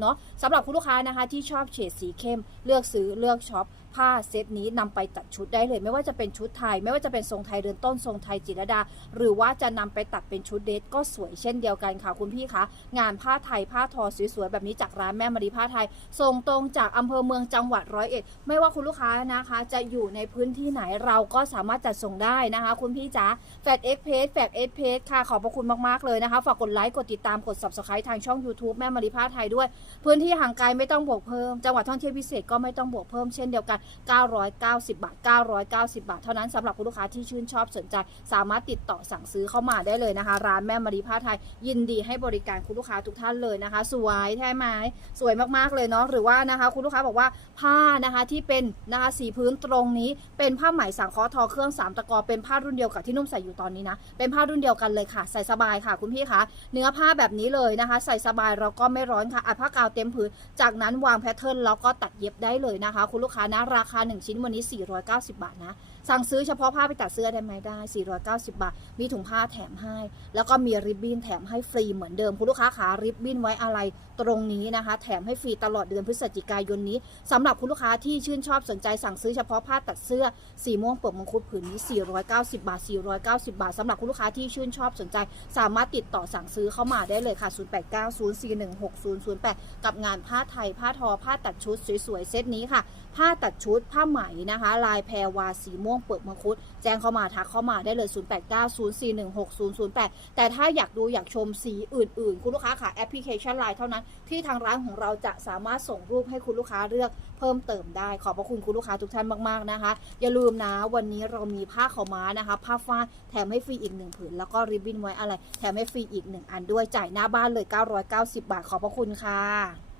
เนาะสำหรับคุณลูกค้านะคะที่ชอบเฉดสีเข้มเลือกซื้อเลือกช็อป ผ้าเซตนี้นำไปตัดชุดได้เลย ไม่ว่าจะเป็นชุดไทย ไม่ว่าจะเป็นทรงไทยเรือนต้นทรงไทยจิรดา หรือว่าจะนำไปตัดเป็นชุดเดทก็สวยเช่นเดียวกันค่ะคุณพี่คะงานผ้าไทยผ้าทอสวยๆแบบนี้จากร้านแม่มารีผ้าไทยส่งตรงจากอำเภอเมืองจังหวัดร้อยเอ็ดไม่ว่าคุณลูกค้านะคะ จะอยู่ในพื้นที่ไหนเราก็สามารถจัดส่งได้นะคะ คุณพี่จ๋าแฟดเอ็กเพจแฟดเอ็กเพจค่ะขอบพระคุณมากๆเลยนะคะฝากกดไลค์กดติดตามกด subscribe ทางช่อง YouTube แม่มารีผ้าไทยด้วย พื้นที่ห่างไกลไม่ต้องบวกเพิ่ม จังหวัดท่องเที่ยวพิเศษก็ไม่ต้องบวกเพิ่มเช่นเดียวกัน990 บาท 990 บาท เท่านั้นสำหรับคุณลูกค้าที่ชื่นชอบสนใจ สามารถติดต่อสั่งซื้อเข้ามาได้เลยนะคะ ร้านแม่มารีผ้าไทย ยินดีให้บริการคุณลูกค้าทุกท่านเลยนะคะ สวยใช่ไหมสวยมากๆเลยเนาะหรือว่านะคะคุณลูกค้าบอกว่าผ้านะคะที่เป็นนะคะสีพื้นตรงนี้ เป็นผ้าไหมสังเคราะห์ทอเครื่องสามตะกอเป็นผ้ารุ่นเดียวกับที่นุ่มใส่อยู่ตอนนี้นะเป็นผ้ารุ่นเดียวกันเลยค่ะ ใส่สบายค่ะคุณพี่คะเนื้อผ้าแบบนี้เลยนะคะ ใส่สบายเราก็ไม่ร้อนค่ะอัดผ้ากาวเต็มผืนจากนั้นวางแพทเทิร์นแล้วก็ตัดเย็บได้เลยนะคะ คุณลูกค้านะราคา 1 ชิ้นวันนี้ 490 บาทนะ สั่งซื้อเฉพาะผ้าไปตัดเสื้อได้ไหมได้ 490 บาท มีถุงผ้าแถมให้ แล้วก็มีริบบิ้นแถมให้ฟรีเหมือนเดิม คุณลูกค้าขาริบบิ้นไว้อะไรตรงนี้นะคะ แถมให้ฟรีตลอดเดือนพฤศจิกายนนี้สำหรับคุณลูกค้าที่ชื่นชอบสนใจสั่งซื้อเฉพาะผ้าตัดเสื้อสีม่วงเปลือกมังคุดผืนนี้ 490 บาท 490 บาทสำหรับคุณลูกค้าที่ชื่นชอบสนใจ สามารถติดต่อสั่งซื้อเข้ามาได้เลยค่ะ 0890416008 กับงานผ้าไทย ผ้าทอ ผ้าตัดชุดสวยๆเซตนี้ค่ะ ผ้าตัดชุดผ้าไหมนะคะ ลายแพรวาสีม่วงเปลือกมังคุด แจ้งเข้ามาทักเข้ามาได้เลย 0890416008 แต่ถ้าอยากดูอยากชมสีอื่น ๆ คุณลูกค้าค่ะแอปพลิเคชันไลน์เท่านั้นที่ทางร้านของเราจะสามารถส่งรูปให้คุณลูกค้าเลือกเพิ่มเติมได้ ขอบพระคุณคุณลูกค้าทุกท่านมาก ๆ นะคะ อย่าลืมนะวันนี้เรามีผ้าขาวม้านะคะ ผ้าฝ้ายแถมให้ฟรีอีกหนึ่งผืนแล้วก็ริบบิ้นไว้อะไร แถมให้ฟรีอีกหนึ่งอันด้วยจ่ายหน้าบ้านเลย 990 บาทขอบพระคุณค่ะ